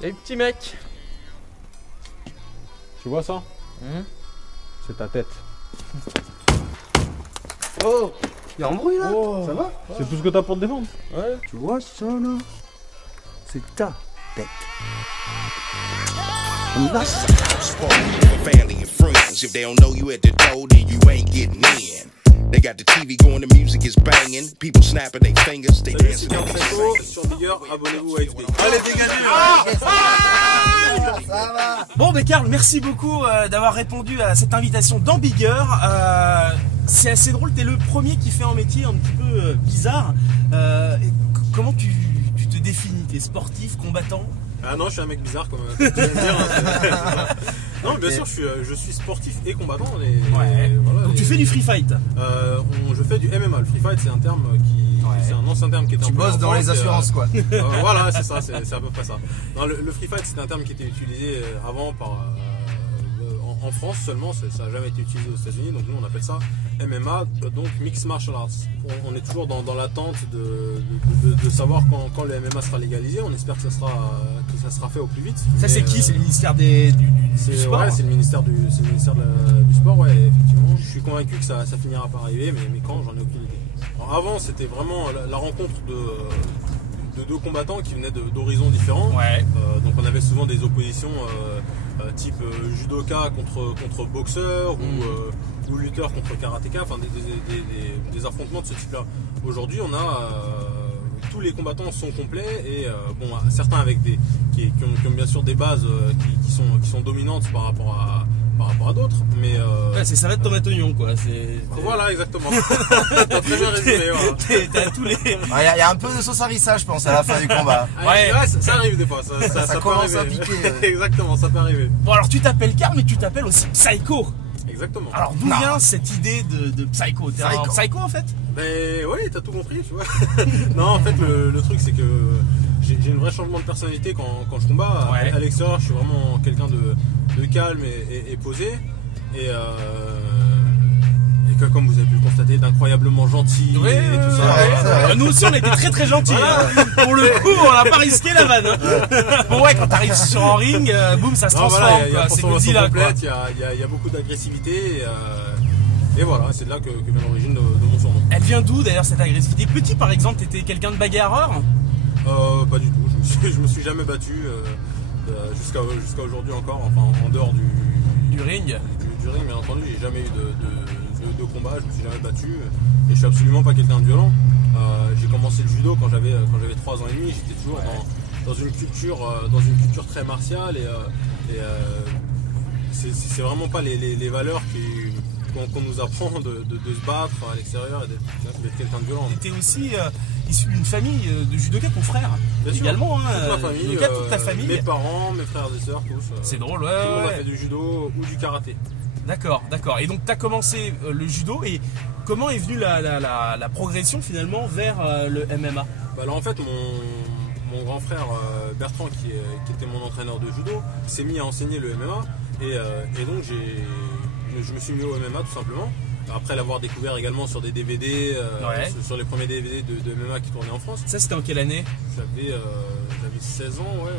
Salut petit mec. Tu vois ça? C'est ta tête. Oh, y'a un bruit là. Oh. Ça va? C'est tout ce que t'as pour te défendre? Ouais. Tu vois ça là? C'est ta tête. On va ça. Family and friends. If they don't know you at the door, then you ain't getting in. They got the TV going, the music is banging. People snapping their fingers, they dancing. Sur Bigger, abonnez-vous à XB. Allez, dégagez. Ça va. Bon, mais Karl, merci beaucoup d'avoir répondu à cette invitation dans Bigger. C'est assez drôle, t'es le premier qui fait un métier un petit peu bizarre. Comment tu te définis? T'es sportif, combattant? Ah non, je suis un mec bizarre comme tu viens de dire. Non, bien sûr, je suis sportif et combattant. Ouais. Voilà, donc tu fais du free fight? Je fais du MMA. Le free fight, c'est un terme qui, c'est un ancien terme qui était. Tu bosses dans les assurances quoi. Voilà, c'est ça, c'est à peu près ça. Non, le free fight, c'est un terme qui était utilisé avant en France seulement, ça n'a jamais été utilisé aux États-Unis, donc nous on appelle ça MMA, donc Mixed Martial Arts. On est toujours dans l'attente de savoir quand le MMA sera légalisé. On espère que ça sera fait au plus vite. Ça, c'est qui? C'est le ministère du sport? Ouais, c'est le ministère du sport, ouais, effectivement. Je suis convaincu que ça finira par arriver, mais quand, j'en ai aucune idée. Alors, avant, c'était vraiment la rencontre de deux combattants qui venaient d'horizons différents. Ouais. Donc on avait souvent des oppositions type judoka contre boxeur ou lutteur contre karatéka, enfin des affrontements de ce type-là. Aujourd'hui, on a tous les combattants sont complets et bon, certains avec qui ont bien sûr des bases qui sont dominantes par rapport à d'autres, mais ouais, c'est salade tomate oignon quoi. Voilà, exactement. T'as très bien résumé. Voilà. T'as tous les. Il y a un peu de sauce harissa, je pense, à la fin du combat. Ouais, ça arrive des fois. Ça commence peut à arriver. piquer. Exactement, ça peut arriver. Bon, alors tu t'appelles Karl, mais tu t'appelles aussi Psycho. Exactement. Alors d'où vient cette idée de Psycho? T'es un psycho en fait? Ben oui, t'as tout compris, tu vois. Non, en fait, le truc c'est que j'ai un vrai changement de personnalité quand je combats. Ouais. À l'extérieur, je suis vraiment quelqu'un de calme et posé. Et que, comme vous avez pu le constater, d'incroyablement gentil et tout ça. Nous aussi on était très très gentils. Hein. Pour le coup, on n'a pas risqué la vanne. Hein. Bon ouais, quand t'arrives sur un ring, boum, ça se transforme. Voilà, c'est Godzilla. Il y a beaucoup d'agressivité. Et voilà, c'est de là que vient l'origine de mon surnom. Elle vient d'où d'ailleurs cette agressivité? Petit par exemple, t'étais quelqu'un de bagarreur? Pas du tout, je me suis jamais battu jusqu'à aujourd'hui encore, enfin en dehors du ring. Du ring, bien entendu, j'ai jamais eu de combat, je me suis jamais battu et je suis absolument pas quelqu'un de violent. J'ai commencé le judo quand j'avais 3 ans et demi, j'étais toujours dans une culture très martiale et c'est vraiment pas les valeurs qu'on nous apprend de se battre à l'extérieur et d'être quelqu'un de violent. Tu étais aussi issu d'une famille de judoka, ton frère également, hein, toute ma famille, judoka, toute ta famille. Mes parents, mes frères et sœurs, tous. C'est drôle, ouais. Tout le monde a fait du judo ou du karaté. D'accord. Et donc tu as commencé le judo et comment est venue la progression finalement vers le MMA? Bah là en fait mon grand frère Bertrand qui était mon entraîneur de judo s'est mis à enseigner le MMA et donc je me suis mis au MMA tout simplement. Après l'avoir découvert également sur des DVD, sur les premiers DVD de MMA qui tournaient en France. Ça c'était en quelle année? J'avais 16 ans, ouais.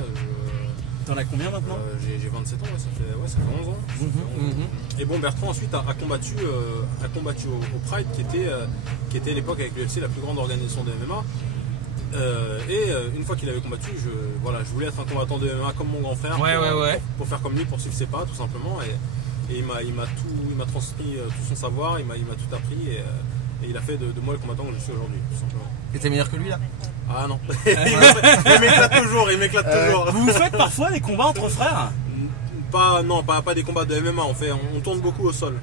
T'en as combien maintenant? J'ai 27 ans, ouais, ça fait 11 ans. Et bon, Bertrand ensuite a combattu au Pride qui était à l'époque avec l'UFC la plus grande organisation de MMA. Une fois qu'il avait combattu, je voulais être un combattant de MMA comme mon grand frère pour faire comme lui, pour suivre ses pas tout simplement. Et il m'a transmis tout son savoir, il m'a tout appris et il a fait de moi le combattant que je suis aujourd'hui, tout simplement. Et t'es meilleur que lui là? Ah non, il m'éclate toujours, Vous faites parfois des combats entre frères? Pas des combats de MMA, on tourne beaucoup au sol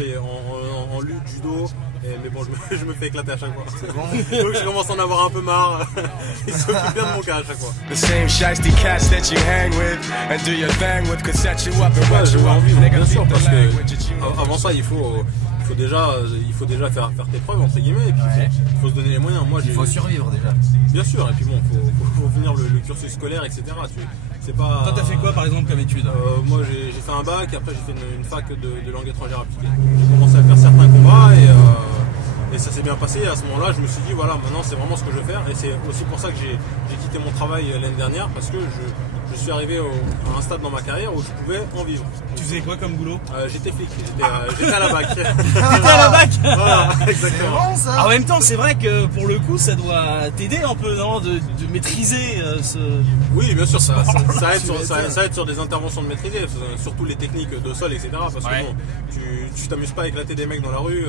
et en lutte, judo. Mais bon, je me fais éclater à chaque fois. C'est bon. Donc je commence à en avoir un peu marre. Il s'occupe bien de mon cas à chaque fois. The same shiesty cats that you hang with and do your thing with could set you up and what you up. Bien sûr, parce que avant ça, il faut déjà faire tes preuves entre guillemets et puis il faut se donner les moyens. Il faut survivre déjà. Bien sûr, et puis bon, faut finir le cursus scolaire, etc. C'est pas. Toi, t'as fait quoi par exemple comme étude? Moi, j'ai fait un bac, après j'ai fait une fac de langue étrangère appliquée. J'ai commencé à faire certains combats Et ça s'est bien passé. Et à ce moment-là, je me suis dit, voilà, maintenant c'est vraiment ce que je veux faire. Et c'est aussi pour ça que j'ai quitté mon travail l'année dernière, parce que je suis arrivé à un stade dans ma carrière où je pouvais en vivre. Tu faisais quoi comme boulot? J'étais flic, j'étais à la BAC. T'étais à la BAC. Voilà, C'est exactement. bon ça. En même temps, c'est vrai que pour le coup, ça doit t'aider un peu, non, de maîtriser ce. Oui, bien sûr, ça aide sur des interventions de maîtriser, surtout les techniques de sol, etc. Parce que Ouais. bon, tu t'amuses pas à éclater des mecs dans la rue.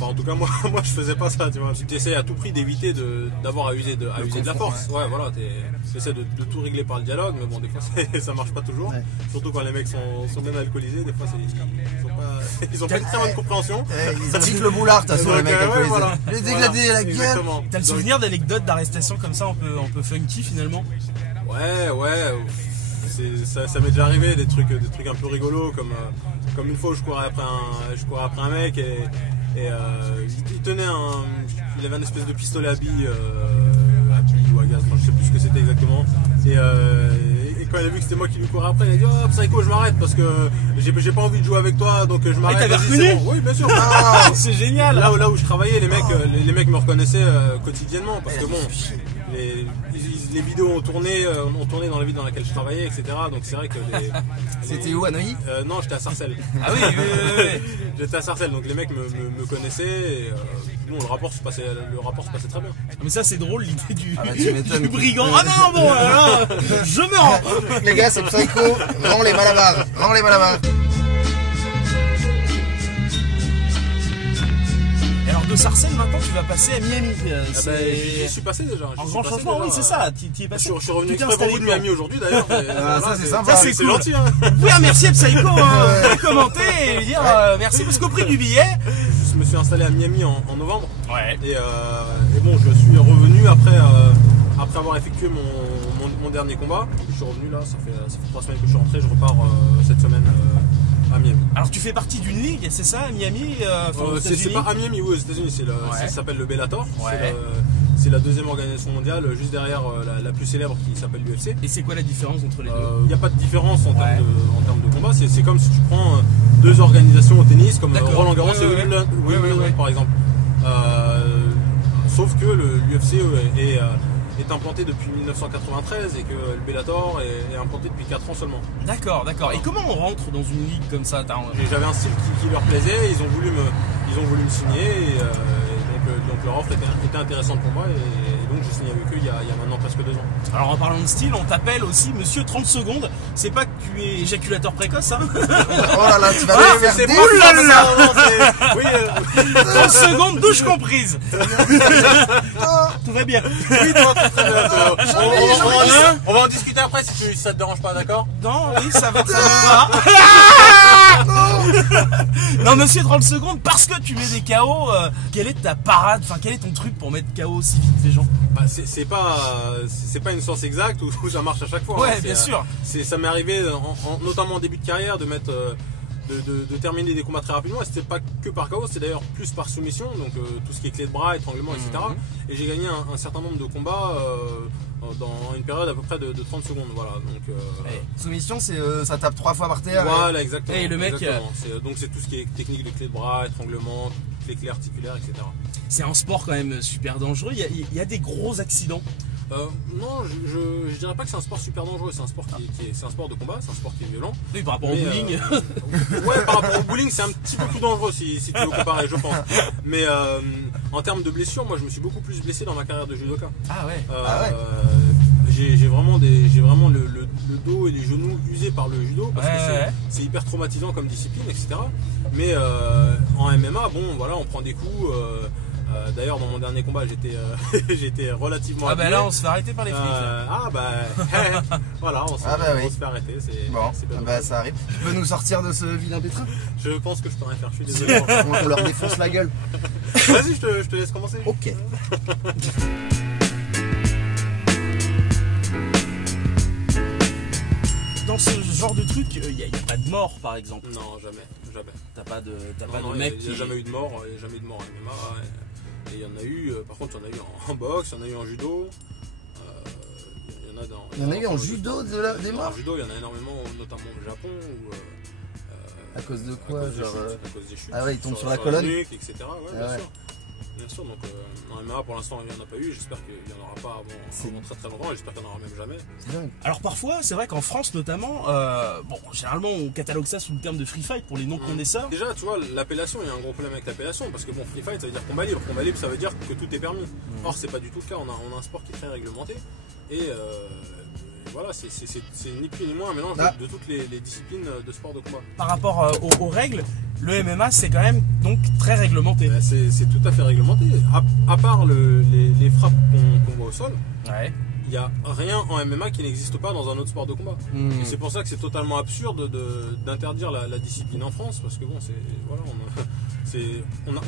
Enfin, en tout cas, moi je faisais pas ça, tu vois. Tu essaies à tout prix d'éviter d'avoir à user de la force. Ouais, voilà, tu essaies de tout régler par le dialogue, mais bon, des fois ça marche pas toujours. Ouais. Surtout quand les mecs sont bien alcoolisés, des fois ils ont pas une très bonne compréhension. Ils piquent le boulard, de toute façon, les mecs. Ouais, alcoolisés. voilà. Les dégladés à la gueule. Exactement. T'as le Donc, souvenir d'anecdotes d'arrestation comme ça, un peu funky finalement? Ouais. Ça m'est déjà arrivé des trucs un peu rigolos, comme une fois où je courais après un mec et il avait un espèce de pistolet à billes ou à gaz, enfin, je sais plus ce que c'était exactement. Et quand il a vu que c'était moi qui lui courais après, il a dit oh psycho, je m'arrête parce que j'ai pas envie de jouer avec toi, donc je m'arrête. t'avais Vas-y, reconnu c'est bon. Oui, bien sûr. C'est génial. Là où je travaillais, les mecs me reconnaissaient quotidiennement parce que bon, les vidéos ont tourné dans la ville dans laquelle je travaillais, etc. Donc c'est vrai que C'était où, à Neuilly? Non, j'étais à Sarcelles. Ah oui. J'étais à Sarcelles, donc les mecs me connaissaient. Et, bon, le rapport se passait très bien. Mais ça, c'est drôle l'idée tu m'étonnes. du brigand. Ah non, bon, alors, je me rends. Les gars, c'est Psycho. Rends les malabars. Rends les malabars. Et alors de Sarcelles, maintenant, tu vas passer à Miami. J'y suis passé déjà. En grand changement, oui, c'est ça. Tu es passé. Je suis revenu Tu t'es exprès pour vous installé de Miami aujourd'hui d'ailleurs. ça, c'est sympa. Ça, c'est cool. gentil. Hein. Vous pouvez remercier Psycho, commenter et lui dire merci parce qu'au prix du billet. Je me suis installé à Miami en novembre. Ouais. Et bon, je suis revenu après avoir effectué mon dernier combat. Je suis revenu là, ça fait 3 semaines que je suis rentré. Je repars cette semaine à Miami. Alors tu fais partie d'une ligue, c'est ça, à Miami, aux C'est États-Unis. pas à Miami ou aux États-Unis, ça s'appelle le Bellator. Ouais. C'est la deuxième organisation mondiale, juste derrière la plus célèbre qui s'appelle l'UFC. Et c'est quoi la différence entre les deux? Il n'y a pas de différence en termes de combat. C'est comme si tu prends deux organisations au tennis, comme D'accord. Roland Garros Ouais, et ouais. Wimbledon, Ouais. par exemple. Sauf que l'UFC est implanté depuis 1993 et que le Bellator est implanté depuis 4 ans seulement. D'accord. Et comment on rentre dans une ligue comme ça? J'avais un style qui leur plaisait, ils ont voulu me signer et donc leur offre était intéressante pour moi et donc j'ai signé avec eux il y a maintenant presque 2 ans. Alors en parlant de style, on t'appelle aussi Monsieur 30 secondes. C'est pas que tu es éjaculateur précoce, hein? Oh là là, tu vas Ah, me faire c'est des... pas Ouh là ça, oui, 30 secondes, douche comprise. Tout va bien. oui, toi, très bien, toi. On va en discuter après si ça te dérange pas, d'accord? Non, oui, ça va Non, Monsieur 30 secondes, parce que tu mets des KO, quelle est ta parade? Enfin, quel est ton truc pour mettre KO aussi vite les gens? Bah, c'est pas une science exacte où ça marche à chaque fois. Ouais, hein. bien sûr. Ça m'est arrivé, notamment en début de carrière, de mettre de terminer des combats très rapidement. Et c'était pas que par KO, c'était d'ailleurs plus par soumission, donc tout ce qui est clé de bras, étranglement, etc. Et j'ai gagné un certain nombre de combats dans une période à peu près de 30 secondes. Voilà, donc, Soumission, c'est ça tape 3 fois par terre. voilà, exactement. Et le mec, exactement. Donc c'est tout ce qui est technique de clé de bras, étranglement, les clés articulaires, etc. C'est un sport quand même super dangereux. Il y a des gros accidents. Non, je dirais pas que c'est un sport super dangereux. C'est un sport c'est un sport de combat, c'est un sport qui est violent. Oui, par rapport au Mais, bowling. Ouais, par rapport au bowling, c'est un petit peu plus dangereux si tu veux comparer, je pense. Mais en termes de blessures, moi, je me suis beaucoup plus blessé dans ma carrière de judoka. Ah ouais. J'ai vraiment le dos et les genoux usés par le judo parce que c'est hyper traumatisant comme discipline, etc. Mais en MMA, bon, voilà, on prend des coups. D'ailleurs, dans mon dernier combat, j'étais relativement. Ah bah là, on se fait arrêter par les flics. Voilà, on se fait arrêter. Bon, c'est bien bah ça arrive. Tu peux nous sortir de ce vilain pétrin? Je pense que je peux rien faire. Je suis désolé. On leur défonce la gueule. Vas-y, je te laisse commencer. Ok. Dans ce genre de truc, il n'y a pas de mort par exemple. Non, jamais. T'as pas de Non, mec il n'y a jamais eu de mort. Il n'y a jamais eu de mort en MMA. Et il y en a eu. Par contre, il y en a eu en boxe, il y en a eu en judo. Il y en a eu en judo des En morts? judo, il y en a énormément, notamment au Japon. À cause de quoi, à cause des genre chutes, à cause des chutes. Ah ouais, il tombe sur la colonne. nuque, etc. Ouais, Ah bien ouais. sûr. Bien sûr, donc en MMA pour l'instant il n'y en a pas eu, j'espère qu'il n'y en aura pas avant très très longtemps, et j'espère qu'il n'y en aura même jamais. C'est dingue. Alors parfois, c'est vrai qu'en France notamment, bon, généralement on catalogue ça sous le terme de free fight pour les non-connaisseurs. Déjà, tu vois, l'appellation, il y a un gros problème avec l'appellation, parce que bon, free fight ça veut dire combat libre. Combat libre ça veut dire que tout est permis. Or, c'est pas du tout le cas, on a un sport qui est très réglementé, et voilà, c'est ni plus ni moins un mélange de toutes les disciplines de sport de combat. Par rapport aux règles, le MMA c'est quand même donc très réglementé. C'est tout à fait réglementé, à part les frappes qu'on voit au sol. Ouais. Il n'y a rien en MMA qui n'existe pas dans un autre sport de combat. Et c'est pour ça que c'est totalement absurde d'interdire la discipline en France, parce que bon, voilà,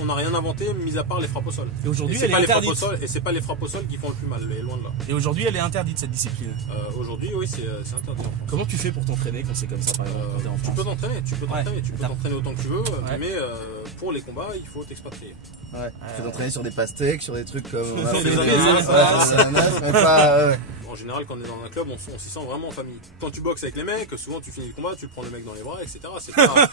on n'a rien inventé mis à part les frappes au sol. Et aujourd'hui, c'est elle est interdite. c'est pas les frappes au sol qui font le plus mal, et loin de là. Et aujourd'hui, elle est interdite cette discipline. Aujourd'hui, oui, c'est interdit en France. Comment tu fais pour t'entraîner quand c'est comme ça, par exemple, quand t'es en Tu France? peux t'entraîner, tu peux t'entraîner autant que tu veux, Ouais. mais pour les combats, il faut t'expatrier. Ouais. Tu peux t'entraîner sur des pastèques, sur des trucs comme. On a fait Des des ananas, ananas, mais pas. En général, quand on est dans un club, on s'y sent vraiment en famille. Quand tu boxes avec les mecs, souvent tu finis le combat, tu prends le mec dans les bras, etc. C'est pas.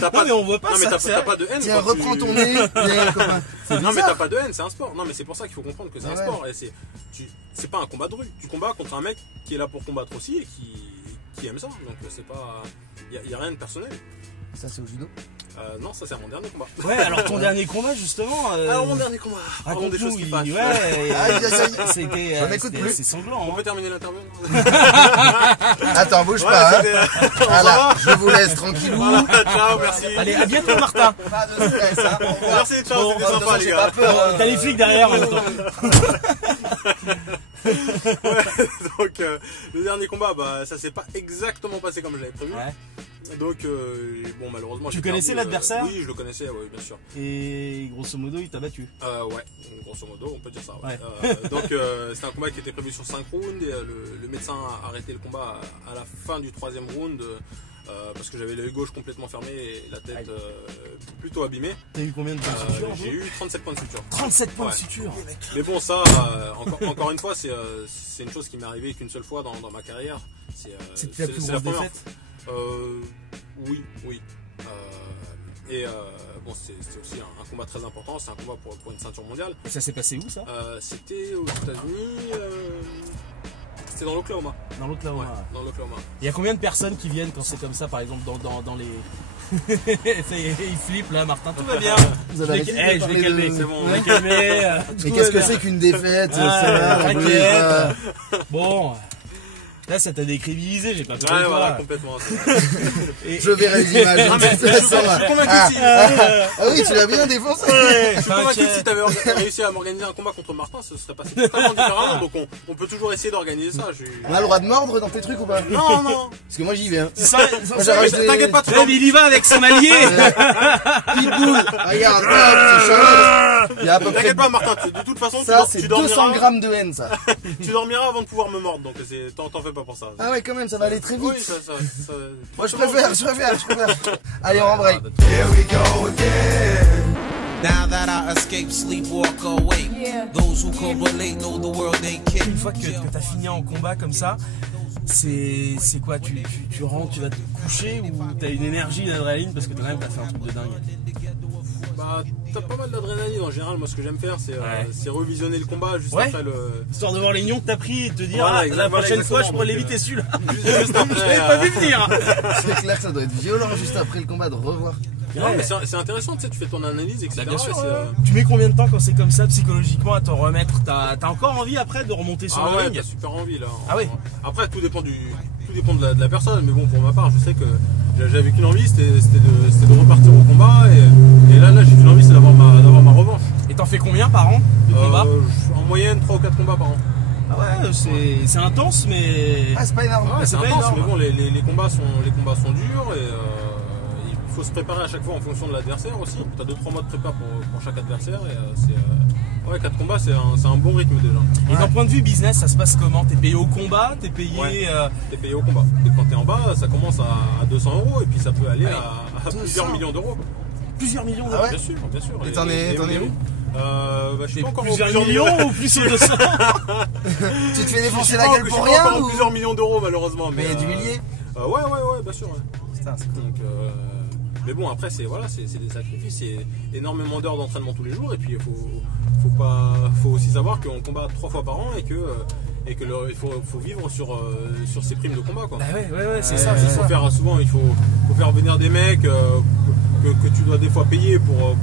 T'as pas. Non, mais on voit pas Non, mais ça. t'as pas de haine. Tiens, quand reprends tu- ton nez. Viens, copain. C'est Non, mais bizarre. t'as pas de haine, c'est un sport. Non, mais c'est pour ça qu'il faut comprendre que c'est un Ouais. sport. Et c'est pas un combat de rue. Tu combats contre un mec qui est là pour combattre aussi et qui aime ça. Donc c'est pas. Y a rien de personnel. Ça, c'est au judo. Non, ça c'est à mon dernier combat. Ouais, alors ton dernier combat justement. Alors mon dernier combat. Parlons des choses qui fâchent. Ouais, Aïe, aïe, aïe. c'était. J'en écoute plus. C'est sanglant. On Hein. peut terminer l'interview. Attends, bouge Ouais, pas. Hein. c'était- Voilà, je vous laisse tranquillou. Voilà, ciao, merci. Allez, à bientôt, Martin. Pas de stress. Hein. Au revoir. Merci, ciao, Bon, c'était De toute sympa façon, les j'ai gars. pas peur. T'as les flics derrière en même temps. Donc le dernier combat, bah ça s'est pas exactement passé comme je l'avais prévu. Ouais. Donc bon malheureusement. Tu j'ai connaissais perdu, l'adversaire? Oui, je le connaissais, oui, bien sûr. Et grosso modo, il t'a battu. Ouais, grosso modo, on peut dire ça. Ouais. Ouais. Donc c'était un combat qui était prévu sur 5 rounds et le médecin a arrêté le combat à la fin du 3e round. Parce que j'avais l'œil gauche complètement fermé et la tête plutôt abîmée. T'as eu combien de points de suture en J'ai tout eu 37 points de suture. 37 points de Ouais. suture. Mais bon, ça, encore une fois, c'est une chose qui m'est arrivée qu'une seule fois dans ma carrière. C'était la plus grosse première défaite. Oui. Bon, c'est aussi un combat très important. C'est un combat pour une ceinture mondiale. Et ça s'est passé où ça? C'était aux États-Unis. C'était dans l'Oklahoma. Dans l'Oklahoma. Ouais, dans l'Oklahoma. Il y a combien de personnes qui viennent quand c'est comme ça, par exemple, dans les. Ça y est, il flippe là, Martin, tout va bien. Vous avez Je arrêté de l'ai parler calmé, de- c'est bon, on l'a calmé. Mais qu'est-ce que c'est qu'une défaite? Ah, ça va, t'inquiète. vous voulez pas- Bon, là ça t'a décrédibilisé, j'ai pas peur Ouais, de voilà, toi. complètement. Et- Je verrai les images. Non, mais de toute façon, je suis convaincu ah, si- ah oui, tu l'as bien défoncé. Je suis convaincu que si tu avais réussi à m'organiser un combat contre Martin, ce serait passé totalement différemment. Donc on peut toujours essayer d'organiser ça. On a le droit de mordre dans tes trucs ou pas? Non, non. Parce que moi j'y vais. Hein. Ça, Moi j'ai rajouté. T'inquiète pas, tu Même il y va avec son allié. Pitbull. Regarde, hop, c'est chaud. Il y a à peu près. T'inquiète pas, Martin. De toute façon, Ça, c'est tu 200 dormiras. grammes de haine, ça. Tu dormiras avant de pouvoir me mordre. Donc t'en fais pas pour ça. Ah ouais, quand même, ça va aller très vite. Oui, ça. Moi je préfère. Allez, on break. Now that I escape, sleep, walk away. Those who correlate know the world ain't kidding. Une fois que t'as fini en combat comme ça, c'est quoi, tu rentres, tu vas te coucher ou t'as une énergie, une adrénaline parce que t'as fait un truc de dingue? Bah, t'as pas mal d'adrénaline en général. Moi, ce que j'aime faire, c'est revisionner le combat juste Ouais. après le. Histoire de voir les nions que t'as pris et te dire Voilà, ah, la exactement, prochaine fois je exactement, pourrais donc, l'éviter celui-là. Juste après. Je l'avais pas vu venir. C'est clair que ça doit être violent juste après le combat de revoir. Non, mais c'est intéressant, tu sais, tu fais ton analyse, etc. Bah, bien sûr, et c'est, Tu mets combien de temps quand c'est comme ça psychologiquement à t'en remettre? T'as encore envie après de remonter sur Ah le ouais, ring? t'as super envie là. Ah oui. Après, tout dépend de la personne, mais bon, pour ma part, je sais que j'avais qu'une envie, c'était de repartir au combat, et là j'ai qu'une envie, c'est d'avoir ma revanche. Et t'en fais combien par an de combat? En moyenne, 3 ou 4 combats par an. Ah ouais, c'est intense, mais. Ah, c'est pas énorme. Ouais, c'est c'est pas intense, énorme. mais bon, les combats sont durs, et il faut se préparer à chaque fois en fonction de l'adversaire aussi. T'as 2-3 mois de prépa pour chaque adversaire, et ouais, 4 combats, c'est un bon rythme déjà. Et d'un point de vue business, ça se passe comment? T'es payé au combat? T'es payé. Ouais. T'es payé au combat. Et quand t'es en bas, ça commence à 200 €, et puis ça peut aller à plusieurs millions d'euros. Plusieurs millions Ah ouais. Bien sûr, bien sûr. Et t'en es où? Je suis pas encore Plusieurs aux millions ou plus de 200? Tu te fais Je défoncer suis la pas gueule je suis pour pas rien encore aux ou... plusieurs millions d'euros malheureusement. Mais il y a du millier. Ouais, bien sûr. Ouais. Putain, c'est cool. Donc, mais bon, après, c'est des sacrifices, c'est énormément d'heures d'entraînement tous les jours, et puis il faut aussi savoir qu'on combat 3 fois par an et que il faut vivre sur ces primes de combat, quoi. Bah ouais, c'est ça. Il faut faire venir des mecs que tu dois des fois payer pour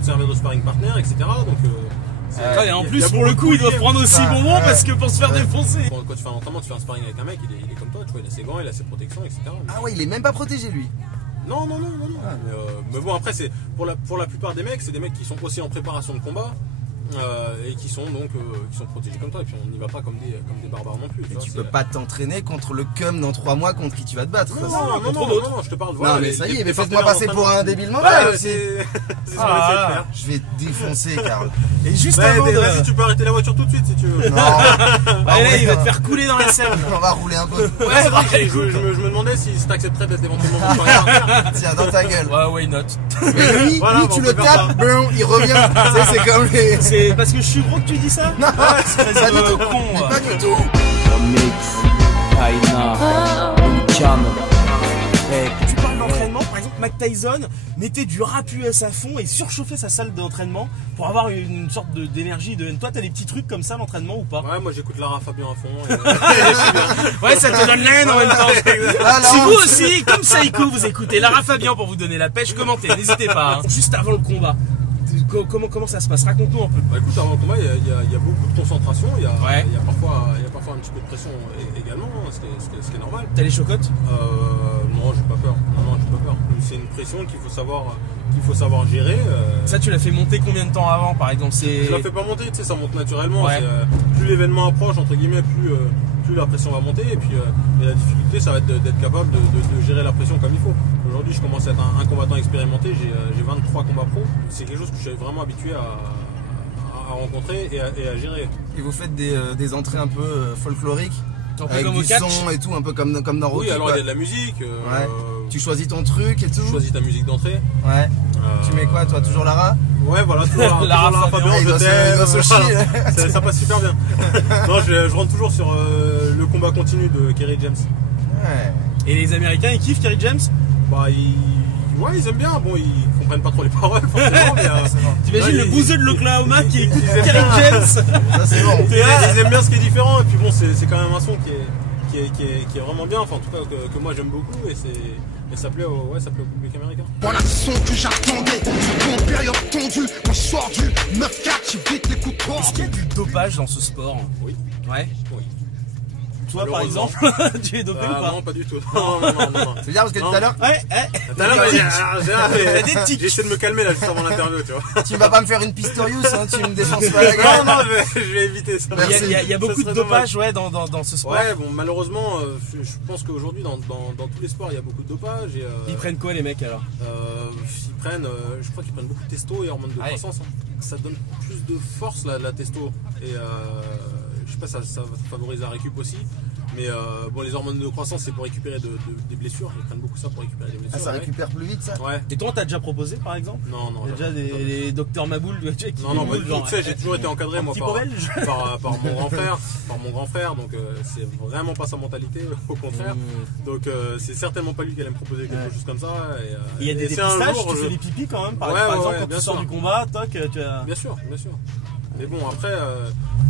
te servir de sparring partner, etc. Donc et en plus, pour le coup, ils doivent prendre aussi bonbon parce que pour se faire défoncer. Quand tu fais un entraînement, tu fais un sparring avec un mec, il est comme toi, tu vois, il a ses gants, il a ses protections, etc. Ah ouais, il est même pas protégé lui. Non. Mais bon, après, c'est pour la plupart des mecs, c'est des mecs qui sont aussi en préparation de combat. Et qui sont protégés comme toi, et puis on n'y va pas comme des barbares non plus. Tu peux pas t'entraîner contre le cum dans 3 mois contre qui tu vas te battre. Non, je te parle. Non, mais ça y est, mais faites-moi passer pour un débile mental aussi. C'est ce qu'on essaie de faire. Je vais te défoncer, Karl. Et juste avant de... Vas-y, tu peux arrêter la voiture tout de suite si tu veux. Non. Allez, il va te faire couler dans la selle. On va rouler un peu. Ouais, je me demandais si t'accepterais d'être éventuellement mon partenaire. Tiens, dans ta gueule. Ouais, why not. Mais lui, tu le tapes, boum, il revient. Tu sais, c'est comme les... C'est parce que je suis gros que tu dis ça? Non, c'est pas du tout con. Mais pas du tout. Tu parles d'entraînement, par exemple, Mike Tyson mettait du rap US à fond et surchauffait sa salle d'entraînement pour avoir une sorte d'énergie. Toi, t'as des petits trucs comme ça l'entraînement ou pas? Ouais, moi j'écoute Lara Fabian à fond. Ouais, ça te donne la haine en même temps. Si vous aussi, comme Saïko, vous écoutez Lara Fabian pour vous donner la pêche, commentez, n'hésitez pas. Juste avant le combat. Comment ça se passe? Raconte-nous un peu. Bah écoute, avant le combat, il y a beaucoup de concentration, il y a parfois un petit peu de pression également, ce qui est normal. T'as les chocottes? Non, j'ai pas peur. C'est une pression qu'il faut savoir gérer. Ça, tu l'as fait monter combien de temps avant, par exemple? Je la fais pas monter, tu sais, ça monte naturellement. Ouais. Plus l'événement approche, entre guillemets, plus la pression va monter, et puis la difficulté, ça va être d'être capable de gérer la pression comme il faut. Aujourd'hui, je commence à être un combattant expérimenté, j'ai 23 combats pro. C'est quelque chose que je suis vraiment habitué à rencontrer et à gérer. Et vous faites des entrées un peu folkloriques, avec comme du son et tout, un peu comme dans Rocky. Oui, alors il y a de la musique. Ouais. Tu choisis ton truc et tout. Tu choisis ta musique d'entrée. Ouais. Tu mets quoi, toi? Toujours Lara? Ouais, voilà, toujours Lara Fabian, il doit se chier. Ça passe super bien. Non, je rentre toujours sur le combat continu de Kerry James. Ouais. Et les Américains, ils kiffent Kerry James? Bah, ils aiment bien. Bon, ils comprennent pas trop les paroles, forcément. Mais, t'imagines le bouseux de l'Oklahoma qui écoute Kerry James? Ça, c'est bon. Ils aiment bien ce qui est différent. Et puis bon, c'est quand même un son qui est vraiment bien. Enfin, en tout cas, que moi j'aime beaucoup. Et ça plaît au public américain. Voilà le son que j'attendais. Pour une période tendue, quand je sors du 9-4, j'évite les coups de poing. Est-ce qu'il y a du dopage dans ce sport? Oui. Ouais. Oui. Toi, par exemple, tu es dopé ou pas? Non, pas du tout. Non. C'est bien parce que tout à l'heure, Tout à l'heure, des tics. j'ai essayé de me calmer là juste avant l'interview, tu vois. tu vas pas me faire une Pistorius, hein, tu me défonces pas la gueule. Non, je vais éviter ça. Il y a beaucoup de dopage dans ce sport. Ouais, bon, malheureusement, je pense qu'aujourd'hui, dans tous les sports, il y a beaucoup de dopage. Et, ils prennent quoi les mecs alors? Je crois qu'ils prennent beaucoup de testo et hormones de croissance. Hein. Ça donne plus de force la testo. Et je sais pas, ça favorise la récup aussi. Mais bon, les hormones de croissance, c'est pour récupérer des blessures. Ils prennent beaucoup ça pour récupérer des blessures. Ah, ça récupère plus vite, ça? Ouais. Et toi, t'as déjà proposé par exemple? Non. Il y a déjà des docteurs Maboul qui Non, pas du tout. Tu sais, j'ai toujours été encadré moi par mon grand frère. Donc c'est vraiment pas sa mentalité, au contraire. Donc c'est certainement pas lui qui allait me proposer quelque chose comme ça. Il y a des dépistages, tu fais des pipis quand même, par exemple, quand tu sors du combat, toc, tu as... Bien sûr. Mais bon, après,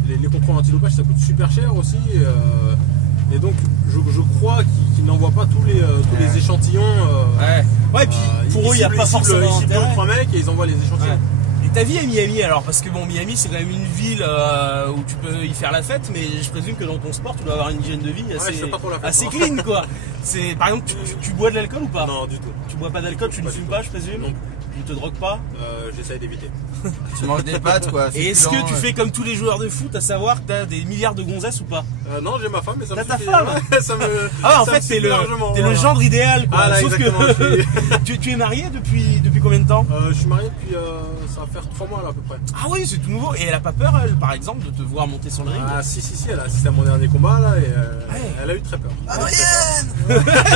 les contrôles antidopage, ça coûte super cher aussi. Et donc, je crois qu'ils n'envoient pas tous les échantillons. Ouais, et puis pour eux, il n'y a pas forcément. Ils ciblent 3 mecs et ils envoient les échantillons. Ouais. Et ta vie à Miami alors? Parce que bon, Miami c'est quand même une ville où tu peux y faire la fête, mais je présume que dans ton sport tu dois avoir une hygiène de vie assez clean quoi. Par exemple, tu bois de l'alcool ou pas? Non, du tout. Tu bois pas d'alcool, tu ne fumes pas, je présume? Non. Tu ne te drogues pas? J'essaye d'éviter. Tu manges des pâtes quoi. Et est-ce que tu fais comme tous les joueurs de foot, à savoir que tu as des milliards de gonzesses ou pas? Non, j'ai ma femme, mais ça me suffit. T'as ta femme? En fait, t'es le gendre idéal quoi. Là, sauf que tu es marié depuis combien de temps? Je suis marié depuis, ça va faire 3 mois là à peu près. Ah oui, c'est tout nouveau. Et elle a pas peur, elle, par exemple, de te voir monter sur le ring? Ah si, elle a assisté à mon dernier combat là et Elle a eu très peur. Adrienne.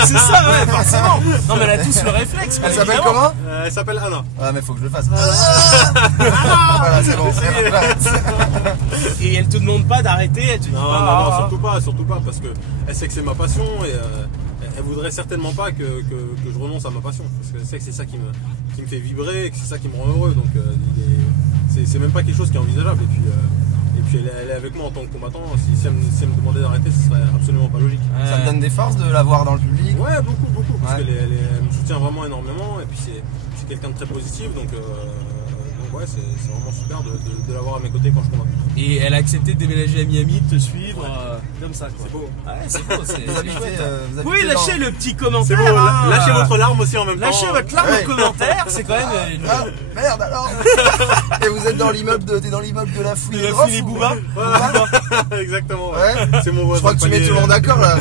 C'est ça, ouais, forcément. Non, mais elle a tous le réflexe. quoi, Elle s'appelle évidemment. comment? Elle s'appelle Anna. Ah, mais faut que je le fasse. Voilà, c'est bon. Et elle te demande pas d'arrêter, elle te dit Non, pas, non, surtout pas, parce que elle sait que c'est ma passion et elle voudrait certainement pas que je renonce à ma passion. Parce qu'elle sait que c'est ça qui me fait vibrer et que c'est ça qui me rend heureux. Donc c'est même pas quelque chose qui est envisageable. Et puis elle est avec moi en tant que combattant. Si elle me demandait d'arrêter, ce serait absolument pas logique. Ça me donne des forces de la voir dans le public. Ouais, beaucoup. Parce Ouais. qu'elle me soutient vraiment énormément. Et puis c'est quelqu'un de très positif. Donc ouais, c'est vraiment super de l'avoir à mes côtés quand je combats. Et elle a accepté de déménager à Miami, de te suivre, comme ça, quoi. C'est beau. Ouais, c'est beau, c'est Vous habitez, chouette. vous Vous pouvez habitez lâcher dans- le petit C'est commentaire. beau. hein. Lâchez votre larme aussi en même temps. Lâchez votre larme Ouais. en commentaire, c'est quand même Ah, merde alors. Et vous êtes dans l'immeuble de... T'es dans l'immeuble de la fouille de et la Groff, fouille ou- Booba. Exactement. Ouais. C'est mon Je voisin. crois que tu de mets palier. tout le monde d'accord là.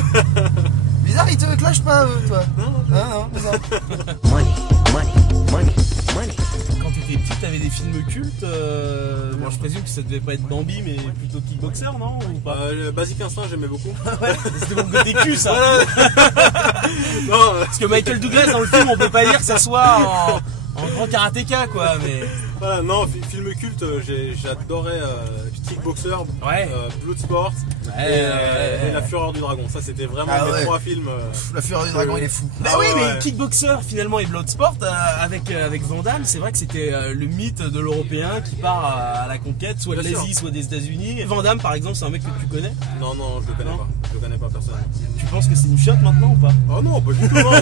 Bizarre, ils te clashent pas eux, toi. Non, bizarre. Quand tu étais petit, t'avais des films cultes. Bon, je présume que ça devait pas être Bambi, mais plutôt Kickboxer, non? Ou pas? Basic Instinct, j'aimais beaucoup. C'était mon côté cul, ça. Non, Parce que Michael Douglas, dans le film, on peut pas dire que ça soit en grand karatéka, quoi. Mais voilà, non, film culte, j'adorais Kickboxer, Ouais. Bloodsport et La Fureur du Dragon. Ça, c'était vraiment Ah mes ouais. 3 films. La fureur du dragon, il est fou. bah Ah oui, ouais, mais ouais. Kickboxer finalement et Bloodsport avec Van Damme, c'est vrai que c'était le mythe de l'Européen qui part à la conquête, soit de Bien sûr. l'Asie, soit des États-Unis. Van Damme, par exemple, c'est un mec que tu connais. Non, je le connais Non. pas. Je le connais pas personnellement. Tu penses que c'est une shot maintenant ou pas? Oh non, pas du tout. Non. Moi,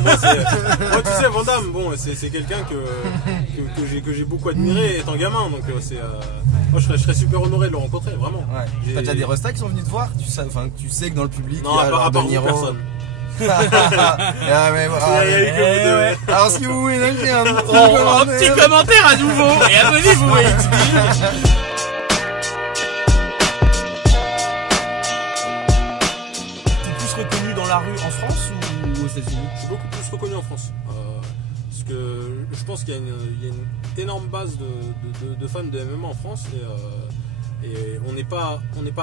tu sais, Van Damme, bon, c'est quelqu'un que j'ai beaucoup admiré étant gamin. Donc, moi, je serais super honoré de le rencontrer, vraiment. Ouais. J'ai- T'as déjà des restas qui sont venus te voir? Tu sais que dans le public, Non, il y a à alors part De vous, Niro. personne. Ah, mais voilà. Il y a eu que vous deux. Alors si vous voulez lâcher un petit Un petit commentaire à nouveau et abonnez-vous à XP. T'es plus reconnu dans la rue en France ou aux États-Unis? Je suis beaucoup plus reconnu en France. Parce que je pense qu'il y a une énorme base de fans de MMA en France et on n'est pas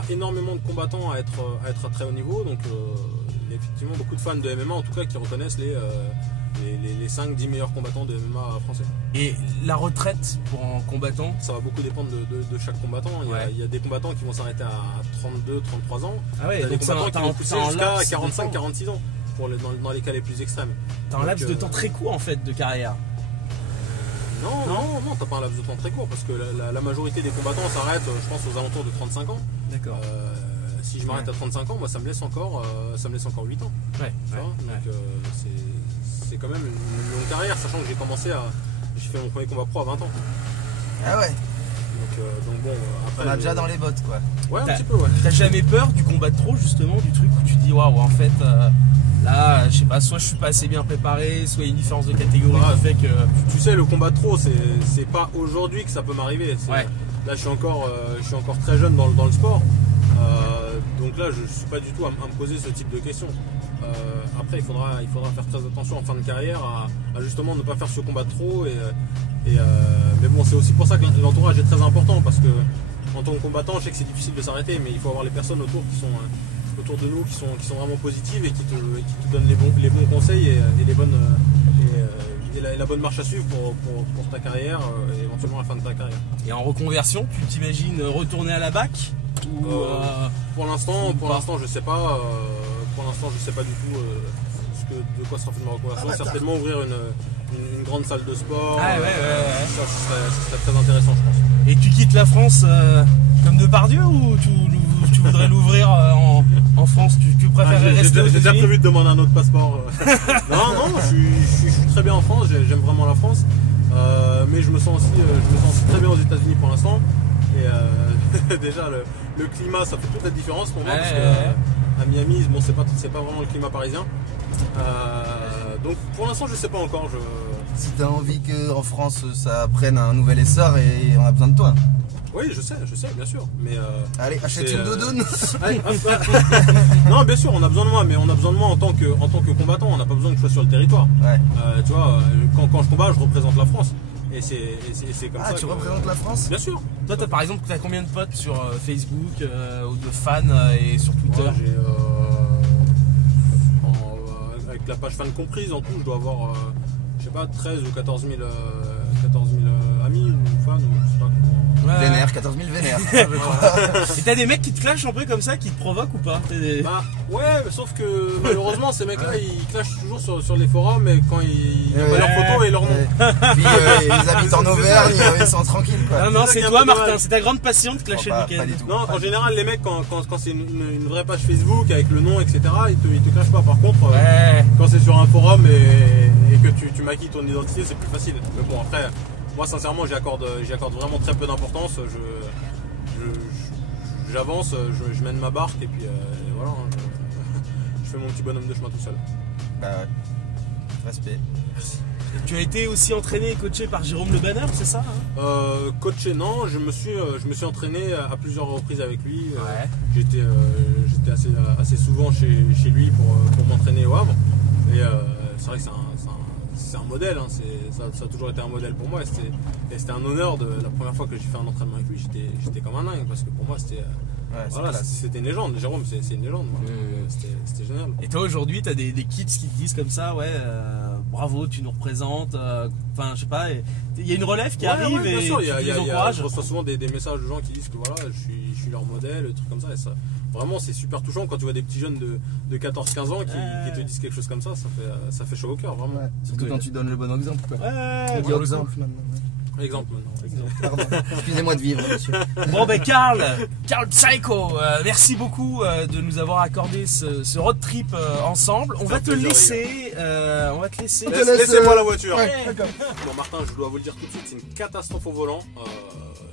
énormément de combattants à être à très haut niveau. Donc il y a effectivement beaucoup de fans de MMA en tout cas qui reconnaissent les 5-10 meilleurs combattants de MMA français. Et la retraite pour un combattant? Ça va beaucoup dépendre de chaque combattant. Ouais. Il y a des combattants qui vont s'arrêter à 32-33 ans. Ah ouais, Il y a des donc combattants qui vont pousser jusqu'à laps de temps. 45-46 ans dans les cas les plus extrêmes. T'as un Donc, laps de temps très court en fait de carrière. Non, t'as pas un laps de temps très court parce que la majorité des combattants s'arrêtent, je pense, aux alentours de 35 ans. D'accord. Si je m'arrête à 35 ans, moi ça me laisse encore 8 ans. Ouais. Tu vois. Donc c'est quand même une longue carrière, sachant que j'ai fait mon premier combat pro à 20 ans. Ah ouais. Donc bon, après. On a déjà dans les bottes quoi. Ouais, un T'as- petit peu, ouais. T'as jamais peur du combat de trop justement, du truc où tu te dis waouh en fait là je sais pas, soit je suis pas assez bien préparé, soit il y a une différence de catégorie Ouais. qui fait que. Tu sais, le combat de trop, c'est pas aujourd'hui que ça peut m'arriver. Ouais. Là, je suis encore très jeune dans le sport. Donc là, je suis pas du tout à me poser ce type de questions. Après, il faudra faire très attention en fin de carrière à justement ne pas faire ce combat de trop. Mais bon, c'est aussi pour ça que l'entourage est très important parce que en tant que combattant, je sais que c'est difficile de s'arrêter, mais il faut avoir les personnes autour qui sont autour de nous qui sont vraiment positives et qui te donnent les bons conseils et les bonnes et la bonne marche à suivre pour ta carrière et éventuellement la fin de ta carrière. Et en reconversion, tu t'imagines retourner à la BAC ou Pour l'instant, je sais pas. Pour l'instant, je sais pas du tout de quoi sera fait ma reconversion. Certainement ouvrir une grande salle de sport. Ah ouais. Ça serait très intéressant, je pense. Et tu quittes la France comme Depardieu ou tu voudrais l'ouvrir en France? Tu préférerais rester aux J'ai déjà États-Unis? prévu de demander un autre passeport. Non, je suis très bien en France. J'aime vraiment la France. Mais je me sens aussi très bien aux États-Unis pour l'instant. Et déjà, le climat, ça fait toute la différence pour moi. Parce que, à Miami, bon, c'est pas vraiment le climat parisien. Donc pour l'instant, je sais pas encore. Si t'as envie qu'en France ça prenne un nouvel essor et on a besoin de toi. Oui, je sais, bien sûr. Mais Allez, achète c'est, une doudoune. Allez, hop. Non, bien sûr, on a besoin de moi, mais on a besoin de moi en tant que combattant. On n'a pas besoin que je sois sur le territoire. Ouais. Tu vois, quand je combats, je représente la France. Et c'est comme ça. Ah, tu représentes la France? Bien sûr. Toi, par exemple, t'as combien de potes sur Facebook ou de fans et sur Twitter? Ouais, la page fan comprise, en tout, je dois avoir, je sais pas, 13 ou 14 000 amis ou fans, ou je sais pas comment. Vénère, 14 000 vénères. Je crois. Et t'as des mecs qui te clashent un peu comme ça, qui te provoquent ou pas? Bah ouais, mais sauf que malheureusement ces mecs-là ils clashent toujours sur les forums et quand ils voient leurs photos et leurs noms. Puis ils habitent en Auvergne, ils sont tranquilles quoi. Non, c'est toi Martin, c'est ta grande passion de clasher le week-end. Non, en général les mecs quand c'est une vraie page Facebook avec le nom etc, ils te clashent pas. Par contre quand c'est sur un forum et que tu maquilles ton identité c'est plus facile. Mais bon après, moi sincèrement j'y accorde vraiment très peu d'importance. J'avance, je mène ma barque et puis voilà, je fais mon petit bonhomme de chemin tout seul. Bah ouais, respect. Merci. Tu as été aussi entraîné et coaché par Jérôme Le Banner, c'est ça hein? Coaché non, je me suis entraîné à plusieurs reprises avec lui. Ouais. J'étais assez souvent chez lui pour m'entraîner au Havre. Et c'est vrai que c'est un modèle, hein. Ça a toujours été un modèle pour moi. Et c'était un honneur la première fois que j'ai fait un entraînement avec lui. J'étais comme un dingue parce que pour moi c'était une légende. Jérôme, c'est une légende. C'était génial. Et toi aujourd'hui, t'as des kids qui te disent comme ça, ouais, bravo, tu nous représentes. Enfin, je sais pas, il y a une relève qui arrive bien et sûr, tu les encourages. Je reçois souvent des messages de gens qui disent que voilà, je suis leur modèle, des trucs comme ça. Et ça vraiment, c'est super touchant quand tu vois des petits jeunes de 14-15 ans qui te disent quelque chose comme ça. Ça fait chaud au cœur, vraiment. Ouais, surtout quand tu donnes le bon exemple. Quoi. Exemple maintenant. Exemple maintenant. Pardon. Excusez-moi de vivre, monsieur. Bon ben Karl Psycho, merci beaucoup de nous avoir accordé ce road trip ensemble. On va te laisser. Laissez-moi la voiture. Ouais, bon Martin, je dois vous le dire tout de suite, c'est une catastrophe au volant.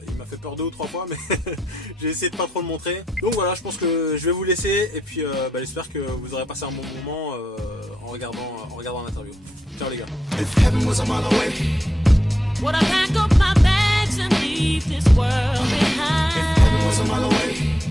Il m'a fait peur 2 ou 3 fois, mais j'ai essayé de pas trop le montrer. Donc voilà, je pense que je vais vous laisser et puis j'espère que vous aurez passé un bon moment en regardant l'interview. Ciao les gars. Would I pack up my bags and leave this world behind? If heaven was a mile away.